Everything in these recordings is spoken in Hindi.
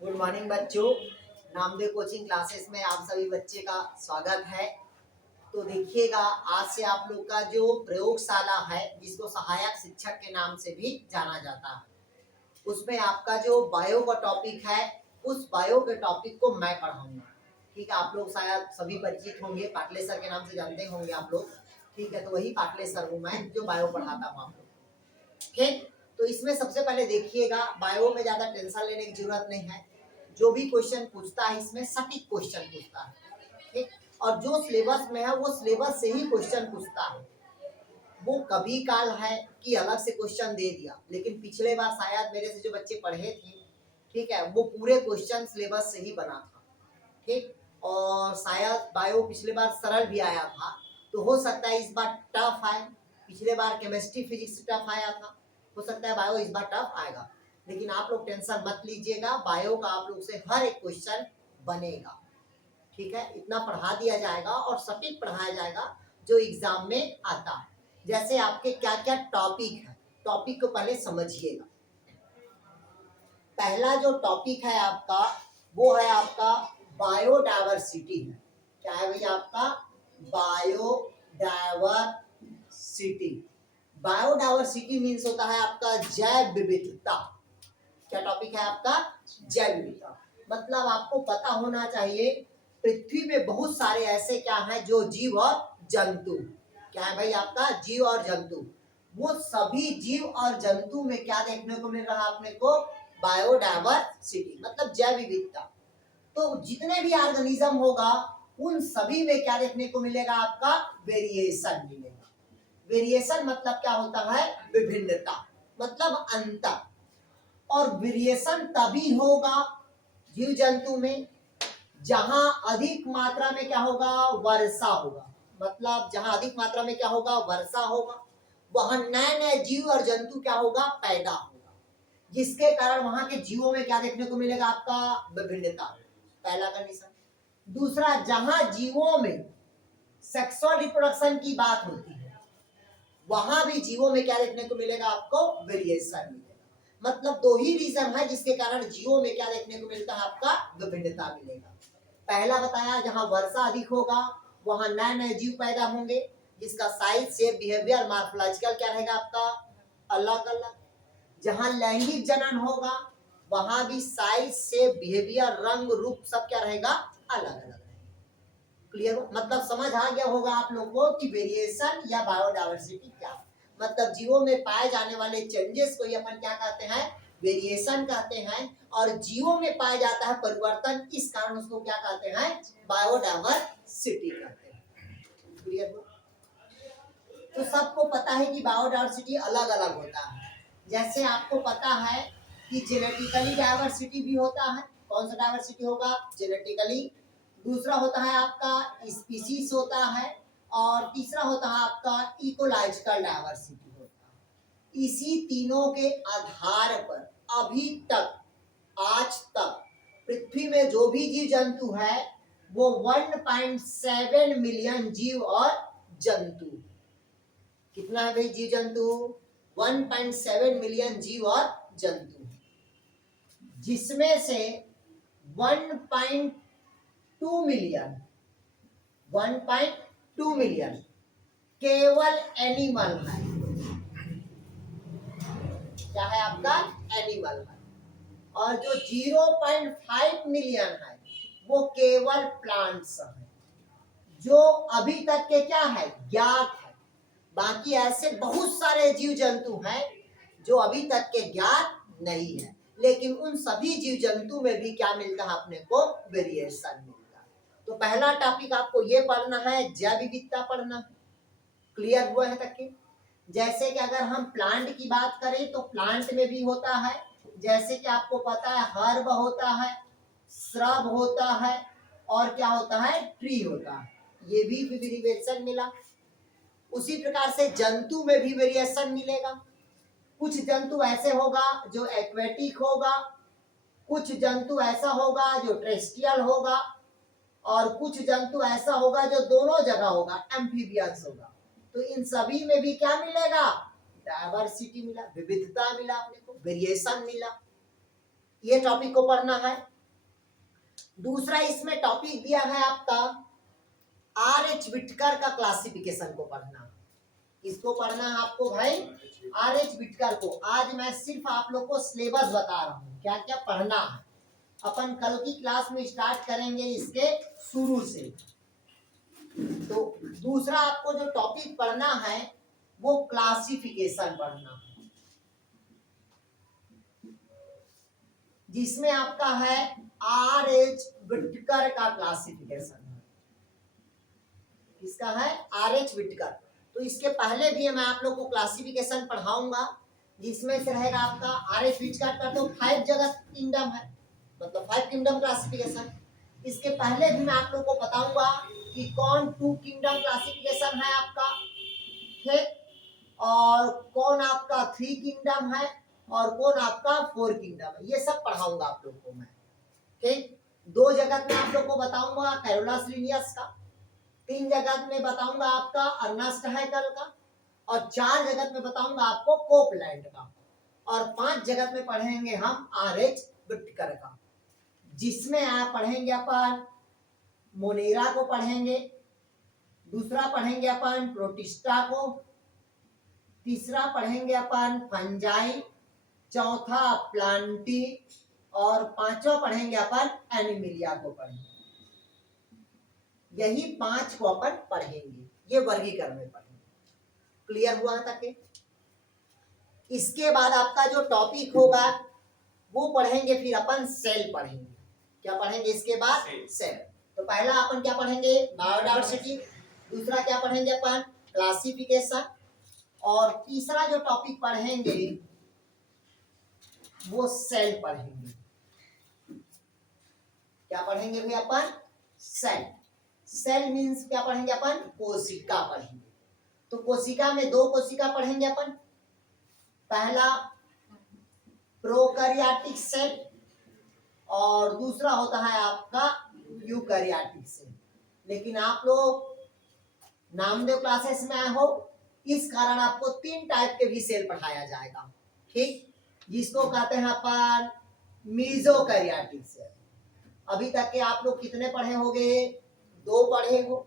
गुड मॉर्निंग बच्चों। नामदेव कोचिंग क्लासेस में आप सभी बच्चे का स्वागत है। तो देखिएगा, आज से आप लोग का जो प्रयोगशाला है, जिसको सहायक शिक्षक के नाम से भी जाना जाता है, उसमें आपका जो बायो का टॉपिक है, उस बायो के टॉपिक को मैं पढ़ाऊंगा। ठीक है, आप लोग शायद सभी परिचित होंगे, पाटले सर के नाम से जानते होंगे आप लोग। ठीक है, तो वही पाटले सर हूँ मैं, जो बायो पढ़ाता हूँ आप लोग। ठीक, तो इसमें सबसे पहले देखिएगा, बायो में ज्यादा टेंशन लेने की जरूरत नहीं है। जो भी क्वेश्चन पूछता है इसमें सटीक क्वेश्चन पूछता है। ठीक, और जो सिलेबस में है वो सिलेबस से ही क्वेश्चन पूछता है। वो कभी काल है कि अलग से क्वेश्चन दे दिया, लेकिन पिछले बार शायद मेरे से जो बच्चे पढ़े थे, ठीक है, वो पूरे क्वेश्चन सिलेबस से ही बना था। ठीक, और शायद बायो पिछले बार सरल भी आया था, तो हो सकता है इस बार टफ आए। पिछले बार केमिस्ट्री फिजिक्स टफ आया था, हो सकता है बायो इस बार टफ आएगा। लेकिन आप लोग टेंशन मत लीजिएगा, बायो का आप लोग से हर एक क्वेश्चन बनेगा। ठीक है, इतना पढ़ा दिया जाएगा और सटीक पढ़ाया जाएगा जो एग्जाम में आता है। जैसे आपके क्या क्या टॉपिक है, टॉपिक को पहले समझिएगा। पहला जो टॉपिक है आपका, वो है आपका बायोडायवर्सिटी है। क्या है भैया आपका? बायोडायवर्सिटी। बायोडायवर्सिटी मीन्स होता है आपका जैव विविधता। क्या टॉपिक है आपका? जैव विविधता। मतलब आपको पता होना चाहिए, पृथ्वी में बहुत सारे ऐसे क्या है जो जीव और जंतु। क्या है भाई आपका? जीव और जंतु। वो सभी जीव और जंतु में क्या देखने को मिल रहा है अपने को? बायोडायवर्सिटी, मतलब जैव विविधता। तो जितने भी ऑर्गेनिज्म होगा, उन सभी में क्या देखने को मिलेगा आपका? वेरिएशन मिलेगा। वेरिएशन मतलब क्या होता है? विभिन्नता, मतलब अंतर। और वेरिएशन तभी होगा जीव जंतु में जहां अधिक मात्रा में क्या होगा? वर्षा होगा। मतलब जहां अधिक मात्रा में क्या होगा? वर्षा होगा, वहां नए नए जीव और जंतु क्या होगा? पैदा होगा, जिसके कारण वहां के जीवों में क्या देखने को मिलेगा आपका? विभिन्नता। पहला कंडीशन। दूसरा, जहां जीवों में सेक्सुअल रिप्रोडक्शन की बात होती है, वहां भी जीवों में क्या देखने को मिलेगा आपको? वेरिएशन मिलेगा। मतलब दो ही रीजन है जिसके कारण जीवों में क्या देखने को मिलता है आपका? विभिन्नता मिलेगा। पहला बताया, जहां वर्षा अधिक होगा वहां नए नए जीव पैदा होंगे, जिसका साइज शेप बिहेवियर मॉर्फोलॉजिकल क्या रहेगा आपका? अलग अलग। जहां लैंगिक जनन होगा वहां भी साइज शेप बिहेवियर रंग रूप सब क्या रहेगा? अलग अलग। क्लियर? मतलब समझ आ गया होगा आप लोगों को कि वेरिएशन या बायोडायवर्सिटी क्या है। मतलब जीवों में पाए जाने वाले चेंजेस को अपन क्या कहते हैं? वेरिएशन कहते हैं। और जीवों में पाया जाता है परिवर्तन, इस कारण उसको क्या कहते हैं? बायोडायवर्सिटी कहते हैं। क्लियर हो? तो सबको पता है कि बायोडायवर्सिटी अलग अलग होता है। जैसे आपको पता है कि जेनेटिकली डायवर्सिटी भी होता है। कौन सा डायवर्सिटी होगा? जेनेटिकली। दूसरा होता है आपका स्पीसीज होता है, और तीसरा होता है आपका इकोलॉजिकल डायवर्सिटी होता है। इसी तीनों के आधार पर अभी तक, आज तक पृथ्वी में जो भी जीव जंतु है वो 1.7 मिलियन जीव और जंतु। कितना है भाई जीव जंतु? 1.7 मिलियन जीव और जंतु, जिसमें से 1.2 मिलियन 1.2 मिलियन केवल एनिमल है। क्या है आपका? एनिमल है। और जो 0.5 मिलियन है वो केवल प्लांट्स है, जो अभी तक के क्या है? ज्ञात है। बाकी ऐसे बहुत सारे जीव जंतु हैं जो अभी तक के ज्ञात नहीं है, लेकिन उन सभी जीव जंतु में भी क्या मिलता है अपने को? वेरिएशन मिलता है। तो पहला टॉपिक आपको ये पढ़ना है, जैव विविधता पढ़ना है। क्लियर हुआ है तक के? जैसे कि अगर हम प्लांट की बात करें तो प्लांट में भी होता है, जैसे कि आपको पता है हर्ब होता है, श्रब होता है, और क्या होता है? ट्री होता है। ये भी वेरिएशन मिला। उसी प्रकार से जंतु में भी वेरिएशन मिलेगा। कुछ जंतु ऐसे होगा जो एक्वेटिक होगा, कुछ जंतु ऐसा होगा जो टेरेस्ट्रियल होगा, और कुछ जंतु ऐसा होगा जो दोनों जगह होगा, एम्फीबियंस होगा। तो इन सभी में भी क्या मिलेगा? डायवर्सिटी मिला, विविधता मिला, अपने को वेरिएशन मिला। ये टॉपिक को पढ़ना है। दूसरा इसमें टॉपिक दिया है आपका RH विटकर का क्लासिफिकेशन को पढ़ना। इसको पढ़ना है आपको भाई RH विटकर को। आज मैं सिर्फ आप लोग को सिलेबस बता रहा हूँ क्या क्या पढ़ना है। अपन कल की क्लास में स्टार्ट करेंगे इसके शुरू से। तो दूसरा आपको जो टॉपिक पढ़ना है वो क्लासिफिकेशन पढ़ना है, जिसमें आपका है RH विटकर का क्लासिफिकेशन है। इसका है RH विटकर। तो इसके पहले भी मैं आप लोग को क्लासिफिकेशन पढ़ाऊंगा, जिसमें से रहेगा आपका RH विटकर का तो 5 जगत किंगडम है, मतलब 5 किंगडम क्लासिफिकेशन। इसके पहले भी मैं आप लोग को बताऊंगा कि कौन 2 किंगडम क्लासिफिकेशन है आपका, ठीक, और कौन आपका 3 किंगडम है और कौन आपका 4 किंगडम है। ये सब पढ़ाऊंगा आप लोग को मैं, ठीक। 2 जगत में आप लोग को बताऊंगा कैरोलस लिनियस का, 3 जगत में बताऊंगा आपका अर्नेस्ट हैकेल का, और 4 जगत में बताऊंगा आपको कोपलैंड का, और 5 जगत में पढ़ेंगे हम RH विटकर का, जिसमें आप पढ़ेंगे अपन मोनेरा को पढ़ेंगे, दूसरा पढ़ेंगे अपन प्रोटिस्टा को, तीसरा पढ़ेंगे अपन फंजाई, चौथा प्लांटी, और पांचवा पढ़ेंगे अपन एनिमिलिया को पढ़ेंगे। यही 5 को अपन पढ़ेंगे, ये वर्गीकरण में पढ़ेंगे। क्लियर हुआ तक? इसके बाद आपका जो टॉपिक होगा वो पढ़ेंगे फिर अपन सेल पढ़ेंगे। क्या पढ़ेंगे इसके बाद? सेल। तो पहला अपन क्या पढ़ेंगे? बायोडायवर्सिटी। दूसरा क्या पढ़ेंगे अपन? क्लासिफिकेशन। और तीसरा जो टॉपिक पढ़ेंगे वो सेल पढ़ेंगे। क्या पढ़ेंगे भाई अपन? सेल। सेल मीन्स क्या पढ़ेंगे अपन? कोशिका पढ़ेंगे। तो कोशिका में 2 कोशिका पढ़ेंगे अपन। पहला प्रोकैरियोटिक सेल और दूसरा होता है आपका यूकैरियोटिक सेल। लेकिन आप लोग नामदेव क्लासेस में आए हो, इस कारण आपको 3 टाइप के भी सेल पढ़ाया जाएगा, ठीक, जिसको कहते हैं अपन मीजोकैरियोटिक सेल। अभी तक के आप लोग कितने पढ़े होंगे? 2 पढ़े हो,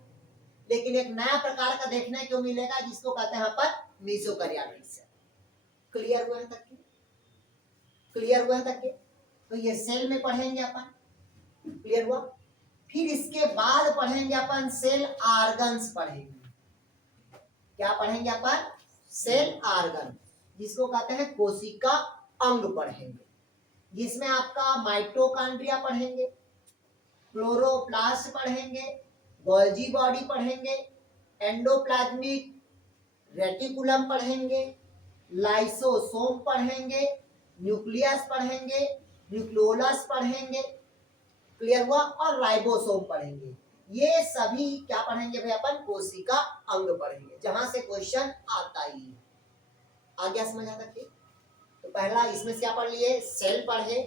लेकिन एक नया प्रकार का देखने को मिलेगा जिसको कहते हैं अपन मीजोकैरियोटिक सेल। क्लियर हुआ है तक के? क्लियर हुआ है तक के? तो ये सेल में पढ़ेंगे अपन। क्लियर हुआ? फिर इसके बाद पढ़ेंगे अपन सेल ऑर्गन्स पढ़ेंगे। क्या पढ़ेंगे अपन? सेल ऑर्गन, जिसको कहते हैं कोशिका अंग पढ़ेंगे, जिसमें आपका माइटोकॉन्ड्रिया पढ़ेंगे, क्लोरोप्लास्ट पढ़ेंगे, गोल्जी बॉडी पढ़ेंगे, एंडोप्लाज्मिक रेटिकुलम पढ़ेंगे, लाइसोसोम पढ़ेंगे, न्यूक्लियस पढ़ेंगे, न्यूक्लियोलस पढ़ेंगे। क्लियर हुआ? और राइबोसोम पढ़ेंगे। ये सभी क्या पढ़ेंगे भाई अपन? कोशिका अंग पढ़ेंगे, जहां से क्वेश्चन आता ही है। आ गया समझ आता है? तो पहला इसमें से क्या पढ़ लिए? सेल पढ़े,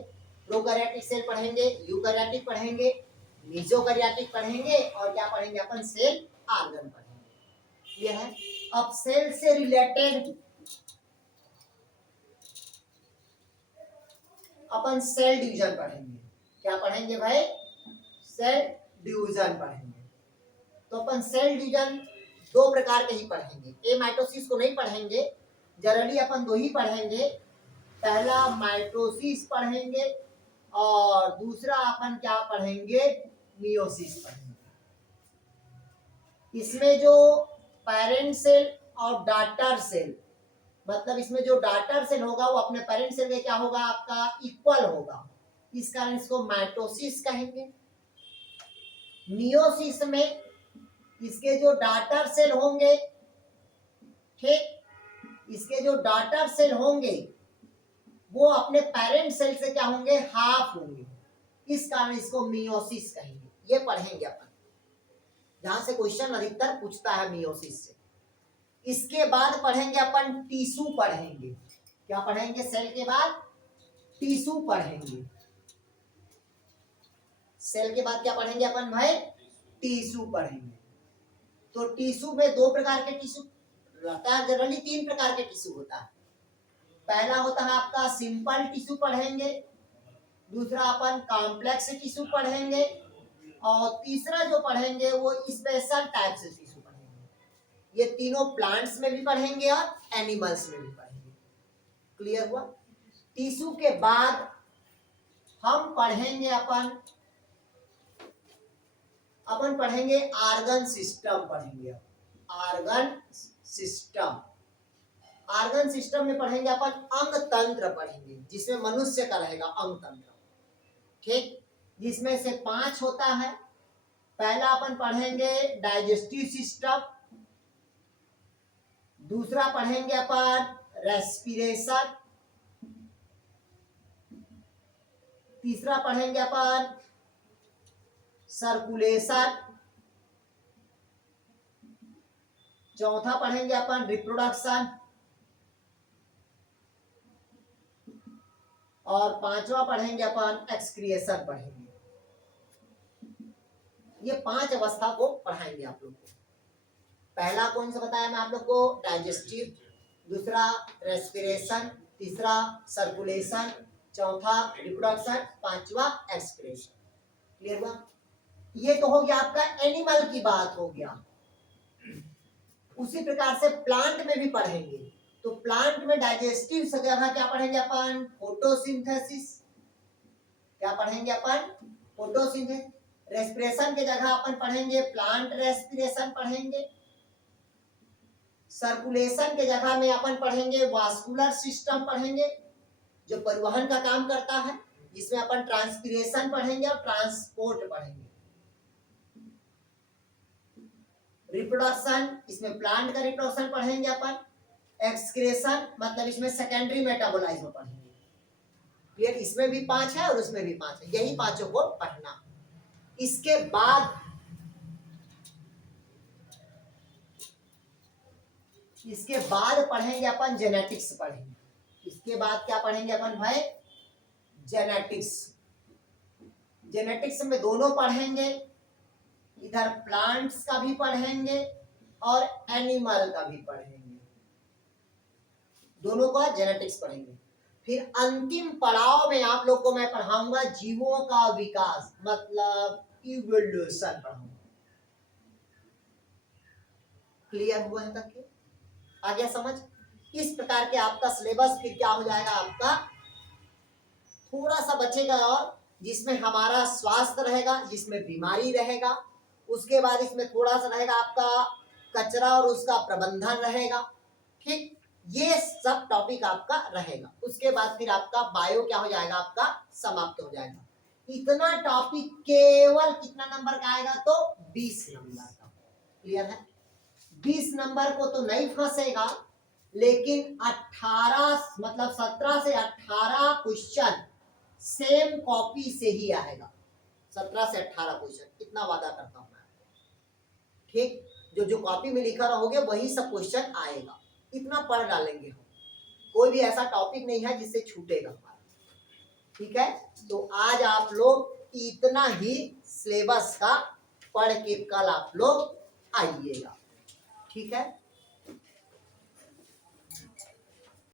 प्रोकैरियोटिक सेल पढ़ेंगे, यूकैरियोटिक पढ़ेंगे, मीजोकैरियोटिक पढ़ेंगे, और क्या पढ़ेंगे अपन? सेल ऑर्गन पढ़ेंगे। ये है। अब सेल से रिलेटेड अपन सेल डिवीजन पढ़ेंगे। क्या पढ़ेंगे भाई? सेल डिवीजन पढ़ेंगे। तो अपन सेल डिवीजन 2 प्रकार के ही पढ़ेंगे। ए माइटोसिस को नहीं पढ़ेंगे, जनरली अपन 2 ही पढ़ेंगे। पहला माइटोसिस पढ़ेंगे और दूसरा अपन क्या पढ़ेंगे? मियोसिस पढ़ेंगे। इसमें जो पेरेंट सेल और डॉटर सेल, मतलब इसमें जो डॉटर सेल होगा वो अपने पेरेंट सेल में क्या होगा? आपका इक्वल होगा, इस कारण इसको माइटोसिस कहेंगे। मियोसिस में इसके जो डॉटर सेल होंगे, ठीक, इसके जो डॉटर सेल होंगे वो अपने पेरेंट सेल से क्या होंगे? हाफ होंगे, इस कारण इसको मियोसिस कहेंगे। ये पढ़ेंगे अपन, जहां से क्वेश्चन अधिकतर पूछता है मियोसिस से। इसके बाद पढ़ेंगे अपन टिश्यू पढ़ेंगे। क्या पढ़ेंगे? सेल के बाद टिश्यू पढ़ेंगे। सेल के बाद क्या पढ़ेंगे अपन भाई? टिश्यू पढ़ेंगे। तो टिश्यू में 2 प्रकार के टिश्यू रहता है, जनरली 3 प्रकार के टिश्यू होता है। पहला होता है आपका सिंपल टिश्यू पढ़ेंगे, दूसरा अपन कॉम्प्लेक्स टिश्यू पढ़ेंगे, और तीसरा जो पढ़ेंगे वो स्पेशल टाइप से टिश्यू पढ़ेंगे। ये तीनों प्लांट्स में भी पढ़ेंगे और एनिमल्स में भी पढ़ेंगे। क्लियर हुआ? टिश्यू के बाद हम पढ़ेंगे अपन पढ़ेंगे आर्गन सिस्टम पढ़ेंगे। आर्गन सिस्टम, आर्गन सिस्टम में पढ़ेंगे अपन अंग तंत्र पढ़ेंगे, जिसमें मनुष्य का रहेगा अंग तंत्र। ठीक, जिसमें से 5 होता है। पहला अपन पढ़ेंगे डाइजेस्टिव सिस्टम, दूसरा पढ़ेंगे अपन रेस्पिरेशन, तीसरा पढ़ेंगे अपन सर्कुलेशन, चौथा पढ़ेंगे अपन रिप्रोडक्शन, और पांचवा पढ़ेंगे अपन एक्सक्रिएशन पढ़ेंगे। ये 5 अवस्था को पढ़ाएंगे आप लोग को। पहला कौन सा बताया मैं आप लोग को? डाइजेस्टिव, दूसरा रेस्पिरेशन, तीसरा सर्कुलेशन, चौथा रिप्रोडक्शन, पांचवा एक्सक्रिएशन। क्लियर हुआ? ये तो हो गया आपका एनिमल की बात हो गया। उसी प्रकार से प्लांट में भी पढ़ेंगे। तो प्लांट में डाइजेस्टिव जगह क्या पढ़ेंगे अपन? फोटोसिंथेसिस। क्या पढ़ेंगे अपन? फोटोसिंथेसिस। रेस्पिरेशन के जगह अपन पढ़ेंगे प्लांट रेस्पिरेशन पढ़ेंगे। सर्कुलेशन के जगह में अपन पढ़ेंगे वास्कुलर सिस्टम पढ़ेंगे, जो परिवहन का काम करता है, जिसमें अपन ट्रांसपिरेशन पढ़ेंगे और ट्रांसपोर्ट पढ़ेंगे। रिप्रोडक्शन, इसमें प्लांट का रिप्रोडक्शन पढ़ेंगे अपन। एक्सक्रेशन मतलब इसमें सेकेंडरी मेटाबोलाइज्म पढ़ेंगे। क्लियर? इसमें भी 5 है और उसमें भी 5 है, यही पांचों को पढ़ना। इसके बाद पढ़ेंगे अपन जेनेटिक्स पढ़ेंगे। इसके बाद क्या पढ़ेंगे अपन भाई? जेनेटिक्स। जेनेटिक्स में दोनों पढ़ेंगे, इधर प्लांट्स का भी पढ़ेंगे और एनिमल का भी पढ़ेंगे, दोनों का जेनेटिक्स पढ़ेंगे। फिर अंतिम पड़ाव में आप लोग को मैं पढ़ाऊंगा जीवों का विकास, मतलब इवोल्यूशन पढ़ाऊंगा। क्लियर हुआ है तक के? आ गया समझ? इस प्रकार के आपका सिलेबस फिर क्या हो जाएगा आपका, थोड़ा सा बचेगा और जिसमें हमारा स्वास्थ्य रहेगा, जिसमें बीमारी रहेगा। उसके बाद इसमें थोड़ा सा रहेगा आपका कचरा और उसका प्रबंधन रहेगा। ठीक, ये सब टॉपिक आपका रहेगा। उसके बाद फिर आपका बायो क्या हो जाएगा, आपका समाप्त हो जाएगा। इतना टॉपिक केवल कितना नंबर का आएगा? तो 20 नंबर का। क्लियर है? 20 नंबर को तो नहीं फंसेगा, लेकिन 18 मतलब 17 से 18 क्वेश्चन सेम कॉपी से ही आएगा। 17 से 18 क्वेश्चन, इतना वादा करता हूं मैं। ठीक, जो कॉपी में लिखा रहोगे वही सब क्वेश्चन आएगा। इतना पढ़ डालेंगे हम, कोई भी ऐसा टॉपिक नहीं है जिससे छूटेगा हमारा। ठीक है, तो आज आप लोग इतना ही सिलेबस का पढ़ के कल आप लोग आइएगा। ठीक है।